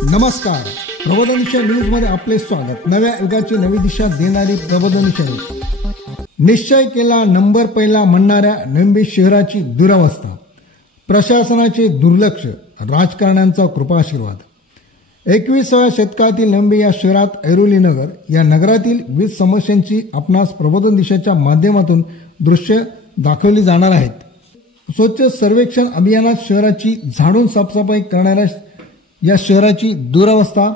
नमस्कार, प्रबोधनविषय न्यूजमध्ये आपले स्वागत। नव्या युगाची नवी दिशा देणारी प्रबोधनविषय। निश्चय केला नंबर पहिला म्हणणाऱ्या नंबी शहराची दुरवस्था, प्रशासनाचे दुर्लक्ष, राजकारण्यांचा कृपाशीर्वाद। 21व्या शतकातील नंबी या शहरात ऐरोली नगर या नगरातील विविध समस्यांची आपणास प्रबोधन दिशाच्या माध्यमातून दृश्य दाखवली जाणार आहेत। स्वच्छ सर्वेक्षण अभियानात शहराची झाडून साफसफाई करणाऱ्या या शहराची दुरवस्था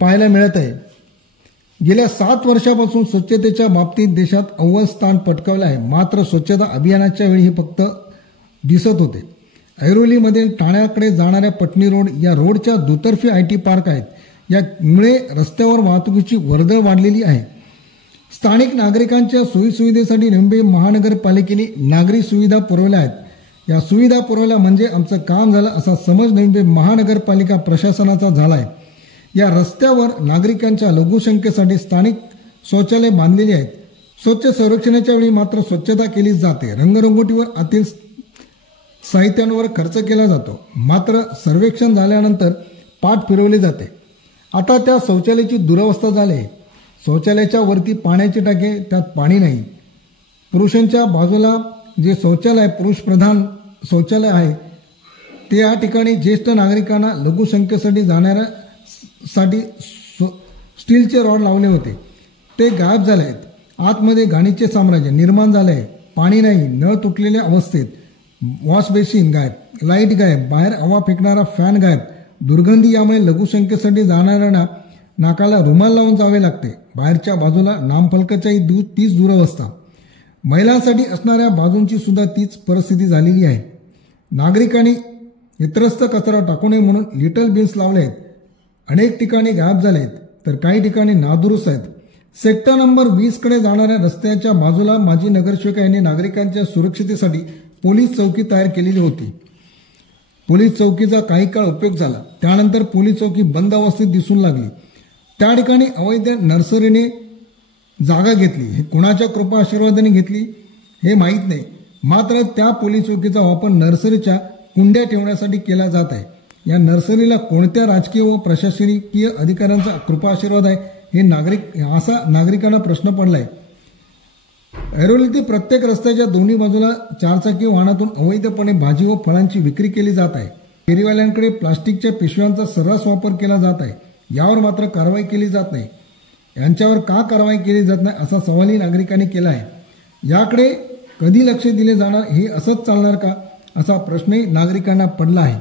पाहायला मिळत आहे। गेल्या 7 वर्षापासून स्वच्छतेच्या बाबतीत देशात अव्वल स्थान पटकावले आहे, मात्र स्वच्छता अभियानाच्या वेळी हे फक्त दिसत होते। ऐरोलीमधील ठाण्याकडे जाणाऱ्या पटणी रोड या रोडच्या दुतर्फी IT पार्क आहेत, यामुळे रस्त्यावर वाहतुकीची वर्दळ वाढलेली आहे। स्थानिक नागरिकांच्या सोयीसुविधेसाठी नंबी महानगरपालिकेने नागरी सुविधा पुरवल्या आहेत। या सुविधा पुरवल्या म्हणजे आमचं काम झालं असा समज नंबी महानगरपालिका प्रशासनाचा झाला आहे। या रस्त्यावर नागरिकांच्या लघुसंख्येसाठी स्थानिक शौचालय बांधलेली आहेत। स्वच्छ सर्वेक्षणाच्या वेळी मात्र स्वच्छता केली जाते, रंगरंगोटीवर आतील साहित्यांवर खर्च केला जातो, मात्र सर्वेक्षण झाल्यानंतर पाठ फिरवली जाते। आता त्या शौचालयाची दुरवस्था झाली आहे। शौचालयाच्या वरती पाण्याचे टाके, त्यात पाणी नाही। पुरुषांच्या बाजूला जे शौचालय पुरुष प्रधान शौचालय आहे ते या ठिकाणी ज्येष्ठ नागरिकांना लघुसंख्येसाठी जाणाऱ्यासाठी स्टीलचे रॉड लावले होते, ते गायब झाले आहेत। आतमध्ये घाणीचे साम्राज्य निर्माण झाले आहे। पाणी नाही, नळ तुटलेल्या अवस्थेत, वॉश बेसिन गायब, लाईट गायब, बाहेर हवा फेकणारा फॅन गायब, दुर्गंधी, यामुळे लघुसंख्येसाठी जाणाऱ्यांना नाकाला रुमाल लावून जावे लागते। बाहेरच्या बाजूला नामफलकाच्याही तीच दुरवस्था, महिलांसाठी असणाऱ्या बाजूंची सुद्धा तीच परिस्थिती झालेली आहे। नागरिकांनी इतरस्त कचरा टाकू नये म्हणून लिटल बिन्स लावले आहेत, अनेक ठिकाणी गायब झाले आहेत, तर काही ठिकाणी नादुरुस्त आहेत। सेक्टर नंबर 20 कडे जाणाऱ्या रस्त्याच्या बाजूला माजी नगरसेवक यांनी नागरिकांच्या सुरक्षितेसाठी पोलीस चौकी तयार केलेली होती। पोलीस चौकीचा काही काळ उपयोग झाला, त्यानंतर पोलीस चौकी बंद अवस्थेत दिसून लागली। त्या ठिकाणी अवैध नर्सरीने जागा घेतली, हे कुणाच्या कृपा आशीर्वादाने घेतली हे माहीत नाही, मात्र त्या पोलीस चौकीचा वापर नर्सरीच्या कुंड्या ठेवण्यासाठी केला जात आहे। या नर्सरीला कोणत्या राजकीय व प्रशासकीय अधिकाऱ्यांचा कृपा आशीर्वाद आहे हे असा नागरिकांना प्रश्न पडलाय। ऐरोलीतील प्रत्येक रस्त्याच्या दोन्ही बाजूला 4 चाकी वाहनातून अवैधपणे भाजी व फळांची विक्री केली जात आहे। फेरीवाल्यांकडे प्लास्टिकच्या पिशव्यांचा सर्रास वापर केला जात आहे, यावर मात्र कारवाई केली जात नाही। यांच्यावर का कारवाई केली जात नाही असा सवालही नागरिकांनी केला आहे। याकडे कधी लक्ष दिले जाणार, हे असंच चालणार का असा प्रश्नही नागरिकांना पडला आहे।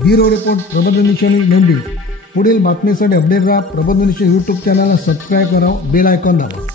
ब्युरो रिपोर्ट, प्रबोधन नंबी। पुढील बातमीसाठी अपडेट राहा। प्रबोधन YouTube चॅनलला सबस्क्राईब करा, बेल आयकॉन दाबा।